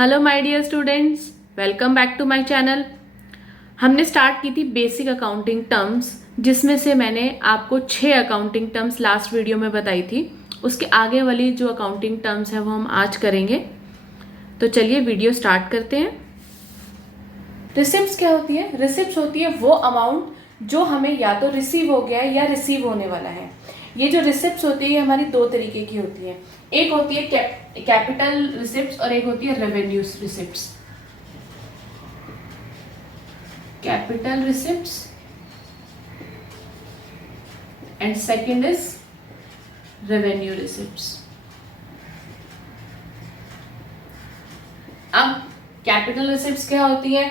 Hello my dear students, welcome back to my channel. हमने start की थी basic accounting terms, जिसमें से मैंने आपको 6 अकाउंटिंग टर्म्स लास्ट वीडियो में बताई थी। उसके आगे वाली जो अकाउंटिंग टर्म्स है वो हम आज करेंगे। तो चलिए वीडियो स्टार्ट करते हैं। रिसिप्ट्स क्या होती है? रिसिप्ट्स होती है वो अमाउंट जो हमें या तो रिसीव हो गया है या रिसीव होने वाला है। ये जो रिसिप्ट्स होती है ये हमारी दो तरीके की होती है। एक होती है कैपिटल रिसिप्ट्स और एक होती है revenue receipts. Capital receipts and second is revenue receipts. अब कैपिटल रिसिप्ट्स क्या होती है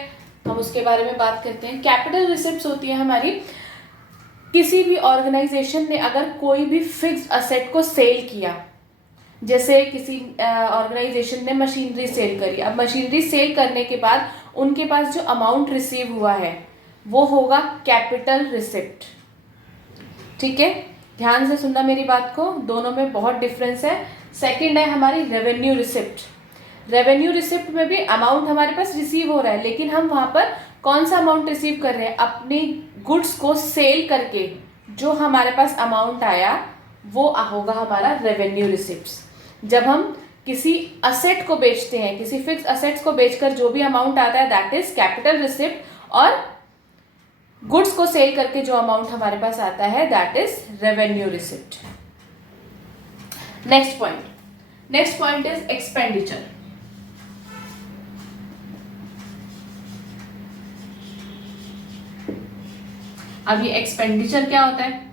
हम उसके बारे में बात करते हैं। कैपिटल रिसिप्ट्स होती है हमारी किसी भी ऑर्गेनाइजेशन ने अगर कोई भी फिक्स्ड असेट को सेल किया, जैसे किसी ऑर्गेनाइजेशन ने मशीनरी सेल करी। अब मशीनरी सेल करने के बाद उनके पास जो अमाउंट रिसीव हुआ है वो होगा कैपिटल रिसिप्ट। ठीक है, ध्यान से सुनना मेरी बात को, दोनों में बहुत डिफरेंस है। सेकंड है हमारी रेवेन्यू रिसिप्ट। रेवेन्यू रिसिप्ट में भी अमाउंट हमारे पास रिसीव हो रहा है, लेकिन हम वहां पर कौन सा अमाउंट रिसीव कर रहे हैं? अपनी गुड्स को सेल करके जो हमारे पास अमाउंट आया वो होगा हमारा रेवेन्यू रिसिप्ट्स। जब हम किसी असेट को बेचते हैं, किसी फिक्स असेट्स को बेचकर जो भी अमाउंट आता है दैट इज कैपिटल रिसिप्ट, और गुड्स को सेल करके जो अमाउंट हमारे पास आता है that is revenue receipt. Next point is expenditure. अब ये एक्सपेंडिचर क्या होता है?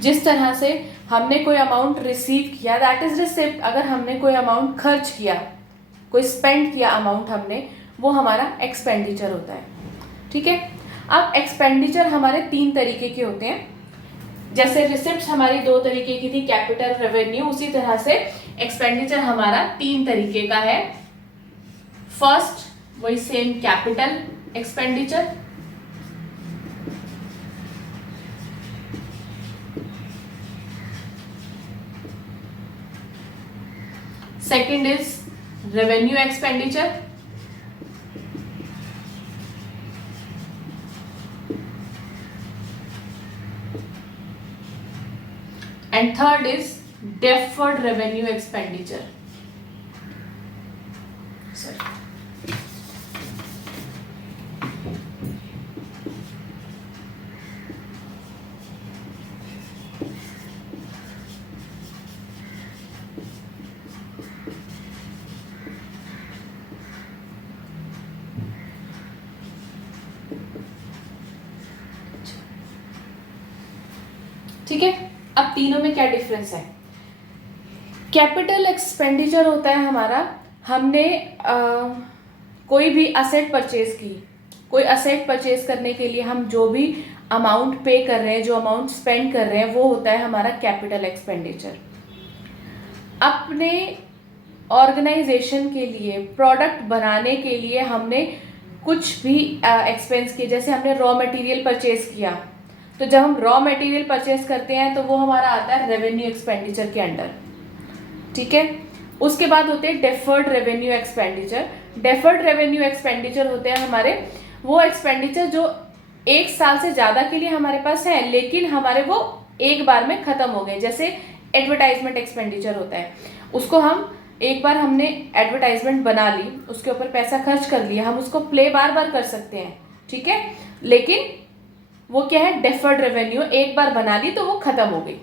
जिस तरह से हमने कोई अमाउंट रिसीव किया दैट इज रिसिप्ट। अगर हमने कोई अमाउंट खर्च किया, कोई स्पेंड किया अमाउंट हमने, वो हमारा एक्सपेंडिचर होता है। ठीक है, अब एक्सपेंडिचर हमारे 3 तरीके के होते हैं। जैसे रिसिप्ट हमारी 2 तरीके की थी, कैपिटल रेवेन्यू, उसी तरह से एक्सपेंडिचर हमारा 3 तरीके का है। फर्स्ट वही same capital expenditure, second is revenue expenditure, and third is deferred revenue expenditure. Sorry. ठीक है, अब तीनों में क्या डिफरेंस है? कैपिटल एक्सपेंडिचर होता है हमारा, हमने कोई भी असेट परचेज की, कोई असेट परचेज करने के लिए हम जो भी अमाउंट पे कर रहे हैं, जो अमाउंट स्पेंड कर रहे हैं, वो होता है हमारा कैपिटल एक्सपेंडिचर। अपने ऑर्गेनाइजेशन के लिए, प्रोडक्ट बनाने के लिए हमने कुछ भी एक्सपेंस किए, जैसे हमने रॉ मटेरियल परचेज किया, तो जब हम रॉ मटेरियल परचेज करते हैं तो वो हमारा आता है रेवेन्यू एक्सपेंडिचर के अंडर। ठीक है, उसके बाद होते हैं deferred revenue expenditure. Deferred revenue expenditure होते हैं हमारे वो एक्सपेंडिचर जो 1 साल से ज्यादा के लिए हमारे पास है, लेकिन हमारे वो एक बार में खत्म हो गए। जैसे एडवर्टाइजमेंट एक्सपेंडिचर होता है, उसको हम एक बार हमने एडवर्टाइजमेंट बना ली, उसके ऊपर पैसा खर्च कर लिया, हम उसको प्ले बार बार कर सकते हैं। ठीक है, लेकिन वो क्या है? डेफर्ड रेवेन्यू, एक बार बना ली तो वो खत्म हो गई।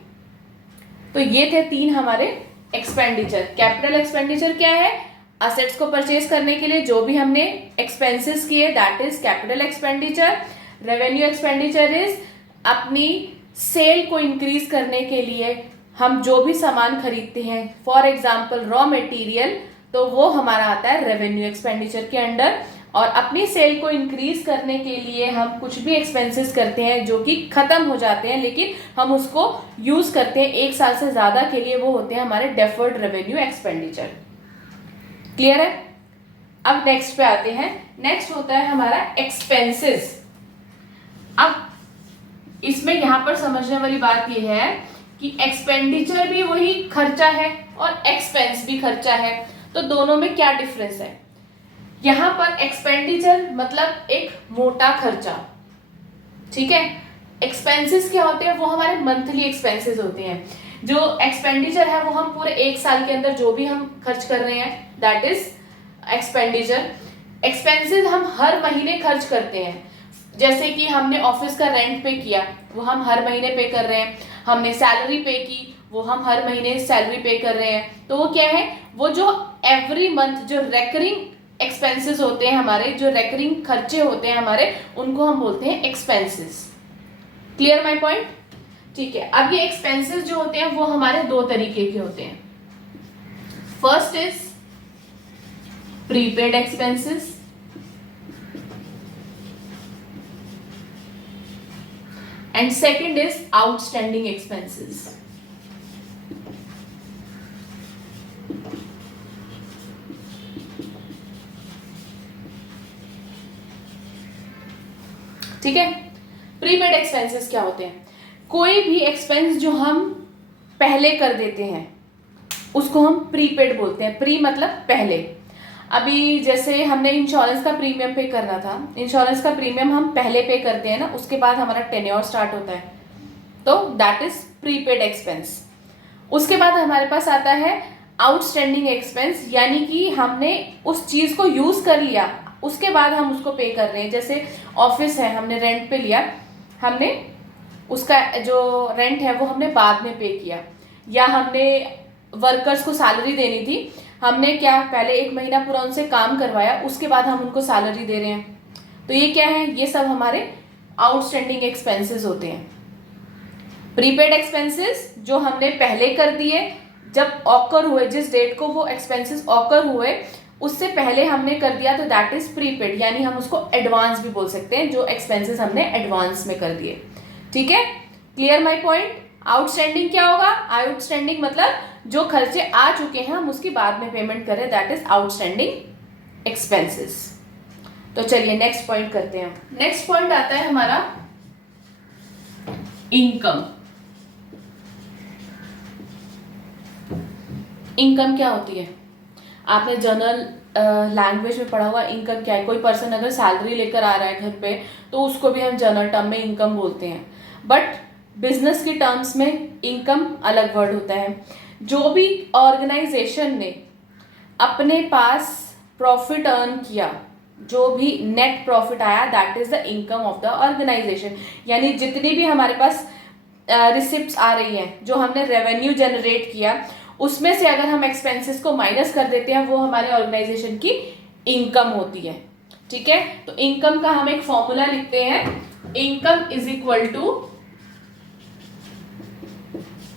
तो ये थे 3 हमारे एक्सपेंडिचर। कैपिटल एक्सपेंडिचर क्या है? असेट्स को परचेज करने के लिए जो भी हमने एक्सपेंसेस किए that is capital expenditure. Revenue expenditure is अपनी सेल को इंक्रीज करने के लिए हम जो भी सामान खरीदते हैं, फॉर एग्जाम्पल रॉ मटेरियल, तो वो हमारा आता है रेवेन्यू एक्सपेंडिचर के अंडर। और अपनी सेल को इंक्रीज करने के लिए हम कुछ भी एक्सपेंसेस करते हैं जो कि खत्म हो जाते हैं, लेकिन हम उसको यूज करते हैं 1 साल से ज्यादा के लिए, वो होते हैं हमारे डेफर्ड रेवेन्यू एक्सपेंडिचर। क्लियर है? अब नेक्स्ट पे आते हैं। नेक्स्ट होता है हमारा एक्सपेंसेस। अब इसमें यहां पर समझने वाली बात यह है कि एक्सपेंडिचर भी वही खर्चा है और एक्सपेंस भी खर्चा है, तो दोनों में क्या डिफरेंस है। यहाँ पर एक्सपेंडिचर मतलब एक मोटा खर्चा, ठीक है। एक्सपेंसेस क्या होते हैं, वो हमारे मंथली एक्सपेंसेस होते हैं। जो एक्सपेंडिचर है वो हम पूरे एक साल के अंदर जो भी हम खर्च कर रहे हैं, दैट इज एक्सपेंडिचर। एक्सपेंसेस हम हर महीने खर्च करते हैं, जैसे कि हमने ऑफिस का रेंट पे किया, वो हम हर महीने पे कर रहे हैं। हमने सैलरी पे की, वो हम हर महीने सैलरी पे कर रहे हैं। तो वो क्या है, वो जो एवरी मंथ जो रेकरिंग एक्सपेंसेस होते हैं हमारे, जो रेकरिंग खर्चे होते हैं हमारे, उनको हम बोलते हैं एक्सपेंसेस। Clear my point? ठीक है। अब ये एक्सपेंसेस जो होते हैं वो हमारे दो तरीके के होते हैं। First is prepaid expenses and second is outstanding expenses. ठीक है। प्रीपेड एक्सपेंसेस क्या होते हैं, कोई भी एक्सपेंस जो हम पहले कर देते हैं उसको हम प्रीपेड बोलते हैं। प्री मतलब पहले। अभी जैसे हमने इंश्योरेंस का प्रीमियम पे करना था, इंश्योरेंस का प्रीमियम हम पहले पे करते हैं ना, उसके बाद हमारा टेन्योर स्टार्ट होता है, तो दैट इज प्रीपेड एक्सपेंस। उसके बाद हमारे पास आता है आउटस्टैंडिंग एक्सपेंस, यानी कि हमने उस चीज को यूज कर लिया, उसके बाद हम उसको पे कर रहे हैं। जैसे ऑफिस है, हमने रेंट पे लिया, हमने उसका जो रेंट है वो हमने बाद में पे किया, या हमने वर्कर्स को सैलरी देनी थी, हमने क्या पहले एक महीना पूरा उनसे काम करवाया, उसके बाद हम उनको सैलरी दे रहे हैं। तो ये क्या है, ये सब हमारे आउटस्टैंडिंग एक्सपेंसेस होते हैं। प्रीपेड एक्सपेंसेस जो हमने पहले कर दिए, जब ऑकर हुए, जिस डेट को वो एक्सपेंसेस ऑकर हुए उससे पहले हमने कर दिया, तो दैट इज प्रीपेड, यानी हम उसको एडवांस भी बोल सकते हैं, जो एक्सपेंसेस हमने एडवांस में कर दिए। ठीक है, क्लियर माय पॉइंट? आउटस्टैंडिंग क्या होगा, आउटस्टैंडिंग मतलब जो खर्चे आ चुके हैं हम उसकी बाद में पेमेंट करें, दैट इज आउटस्टैंडिंग एक्सपेंसेस। तो चलिए नेक्स्ट पॉइंट करते हैं। नेक्स्ट पॉइंट आता है हमारा इनकम। इनकम क्या होती है, आपने जनरल लैंग्वेज में पढ़ा हुआ इनकम क्या है। कोई पर्सन अगर सैलरी लेकर आ रहा है घर पे, तो उसको भी हम जनरल टर्म में इनकम बोलते हैं, बट बिजनेस की टर्म्स में इनकम अलग वर्ड होता है। जो भी ऑर्गेनाइजेशन ने अपने पास प्रॉफिट अर्न किया, जो भी नेट प्रॉफिट आया, that is the income of the organisation. यानी जितनी भी हमारे पास रिसिप्ट्स आ रही हैं, जो हमने रेवेन्यू जनरेट किया, उसमें से अगर हम एक्सपेंसेस को माइनस कर देते हैं, वो हमारे ऑर्गेनाइजेशन की इनकम होती है। ठीक है, तो इनकम का हम एक फॉर्मूला लिखते हैं, income is equal to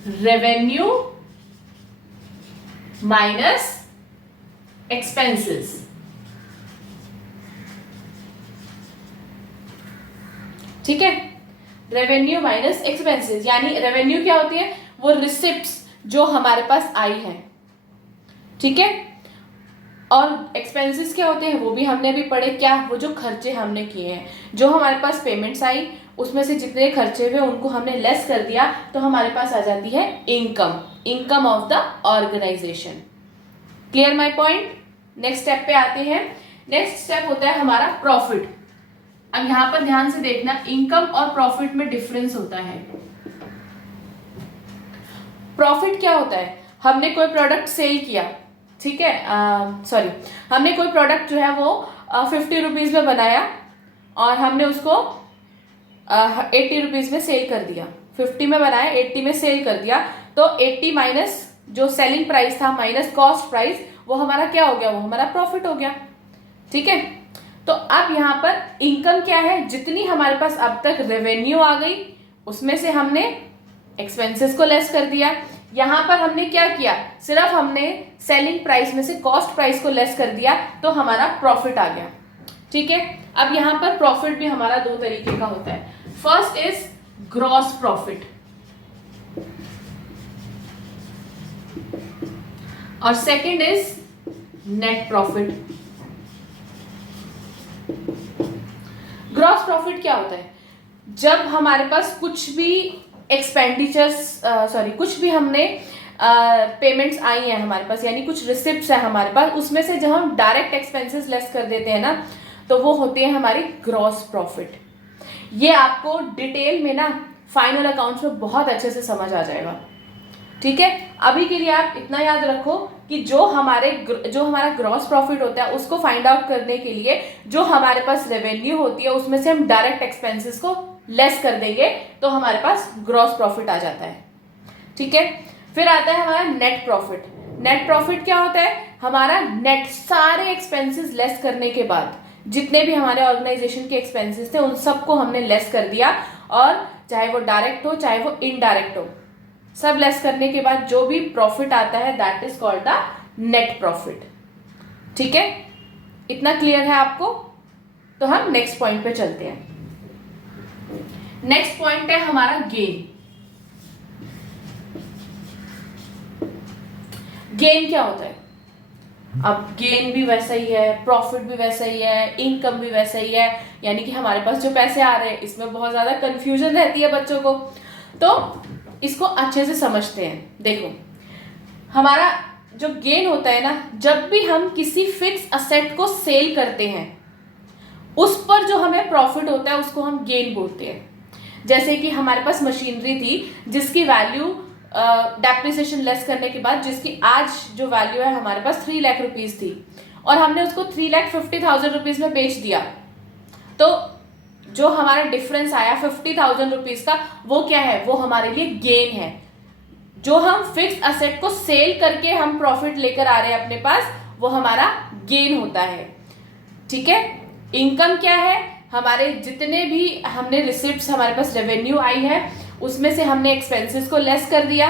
revenue minus expenses. ठीक है, रेवेन्यू माइनस एक्सपेंसेस, यानी रेवेन्यू क्या होती है, वो रिसिप्ट्स जो हमारे पास आई है। ठीक है, और एक्सपेंसेस क्या होते हैं, वो भी हमने अभी पढ़े, क्या, वो जो खर्चे हमने किए हैं, जो हमारे पास पेमेंट्स आई, उसमें से जितने खर्चे हुए उनको हमने लेस कर दिया, तो हमारे पास आ जाती है income, income of the organisation. Clear my point? Next step पे आते हैं। नेक्स्ट स्टेप होता है हमारा प्रॉफिट। अब यहां पर ध्यान से देखना, इनकम और प्रॉफिट में डिफरेंस होता है। प्रॉफिट क्या होता है, हमने कोई प्रोडक्ट सेल किया, ठीक है, सॉरी, हमने कोई प्रोडक्ट जो है वो 50 रुपीज़ में बनाया और हमने उसको 80 रुपीज़ में सेल कर दिया। 50 में बनाया, 80 में सेल कर दिया, तो 80 माइनस जो सेलिंग प्राइस था माइनस कॉस्ट प्राइस, वो हमारा क्या हो गया, वो हमारा प्रॉफिट हो गया। ठीक है, तो अब यहाँ पर इनकम क्या है, जितनी हमारे पास अब तक रेवेन्यू आ गई उसमें से हमने एक्सपेंसेस को लेस कर दिया। यहाँ पर हमने क्या किया, सिर्फ हमने सेलिंग प्राइस में से कॉस्ट प्राइस को लेस कर दिया, तो हमारा प्रॉफिट आ गया। ठीक है, अब यहाँ पर प्रॉफिट भी हमारा दो तरीके का होता है। फर्स्ट इज ग्रॉस प्रॉफिट और second is net profit. Gross profit क्या होता है, जब हमारे पास कुछ भी एक्सपेंडिचर्स कुछ भी हमने पेमेंट्स आई हैं हमारे पास, यानी कुछ रिसिप्ट्स है हमारे पास, उसमें से जब हम डायरेक्ट एक्सपेंसेस लेस कर देते हैं ना, तो वो होती है हमारी ग्रॉस प्रॉफिट। ये आपको डिटेल में ना फाइनल अकाउंट्स में बहुत अच्छे से समझ आ जाएगा। ठीक है, अभी के लिए आप इतना याद रखो कि जो हमारा ग्रॉस प्रॉफिट होता है उसको फाइंड आउट करने के लिए जो हमारे पास रेवेन्यू होती है उसमें से हम डायरेक्ट एक्सपेंसेस को लेस कर देंगे तो हमारे पास ग्रॉस प्रॉफिट आ जाता है। ठीक है, फिर आता है हमारा नेट प्रॉफिट। नेट प्रॉफिट क्या होता है? हमारा नेट सारे एक्सपेंसेस लेस करने के बाद जितने भी हमारे ऑर्गेनाइजेशन के एक्सपेंसेस थे उन सबको हमने लेस कर दिया, और चाहे वो डायरेक्ट हो चाहे वो इनडायरेक्ट हो, सब लेस करने के बाद जो भी प्रॉफिट आता है that is called the net profit. ठीक है, इतना क्लियर है आपको? तो हम नेक्स्ट पॉइंट पे चलते हैं। नेक्स्ट पॉइंट है हमारा गेन। गेन क्या होता है? अब गेन भी वैसा ही है, प्रॉफिट भी वैसा ही है, इनकम भी वैसा ही है, यानी कि हमारे पास जो पैसे आ रहे हैं इसमें बहुत ज्यादा कंफ्यूजन रहती है बच्चों को, तो इसको अच्छे से समझते हैं। देखो, हमारा जो गेन होता है ना, जब भी हम किसी फिक्स असेट को सेल करते हैं उस पर जो हमें प्रॉफिट होता है उसको हम गेन बोलते हैं। जैसे कि हमारे पास मशीनरी थी जिसकी वैल्यू डेप्रिसिएशन लेस करने के बाद जिसकी आज जो वैल्यू है हमारे पास 3 लाख रुपीज थी, और हमने उसको 3,50,000 रुपीज में बेच दिया, तो जो हमारा डिफरेंस आया 50,000 रुपीज का, वो क्या है? वो हमारे लिए गेन है। जो हम फिक्स असेट को सेल करके हम प्रॉफिट लेकर आ रहे हैं अपने पास, वो हमारा गेन होता है। ठीक है, इनकम क्या है? हमारे जितने भी हमने रिसिप्ट्स, हमारे पास रेवेन्यू आई है उसमें से हमने एक्सपेंसेस को लेस कर दिया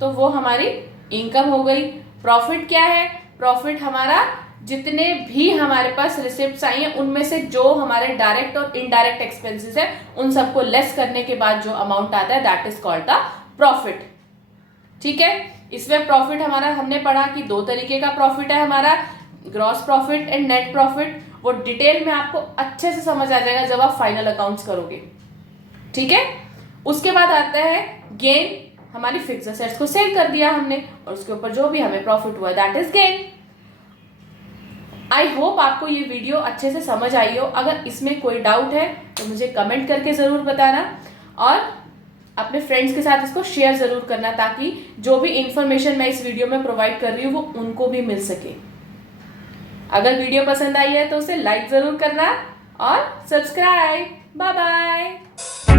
तो वो हमारी इनकम हो गई। प्रॉफिट क्या है? प्रॉफिट हमारा जितने भी हमारे पास रिसिप्ट्स आई हैं उनमें से जो हमारे डायरेक्ट और इनडायरेक्ट एक्सपेंसेस है उन सबको लेस करने के बाद जो अमाउंट आता है that is called the profit. ठीक है, इसमें प्रॉफिट हमारा हमने पढ़ा कि 2 तरीके का प्रॉफिट है हमारा, gross profit and net profit. वो डिटेल में आपको अच्छे से समझ आ जाएगा जब आप फाइनल अकाउंट्स करोगे। ठीक है, उसके बाद आता है गेन। हमारी फिक्स असेट्स को सेल कर दिया हमने और उसके ऊपर जो भी हमें प्रॉफिट हुआ that is gain. I hope आपको ये वीडियो अच्छे से समझ आई हो। अगर इसमें कोई डाउट है तो मुझे कमेंट करके जरूर बताना, और अपने फ्रेंड्स के साथ इसको शेयर जरूर करना ताकि जो भी इंफॉर्मेशन मैं इस वीडियो में प्रोवाइड कर रही हूँ वो उनको भी मिल सके। अगर वीडियो पसंद आई है तो उसे लाइक जरूर करना और सब्सक्राइब। Bye bye.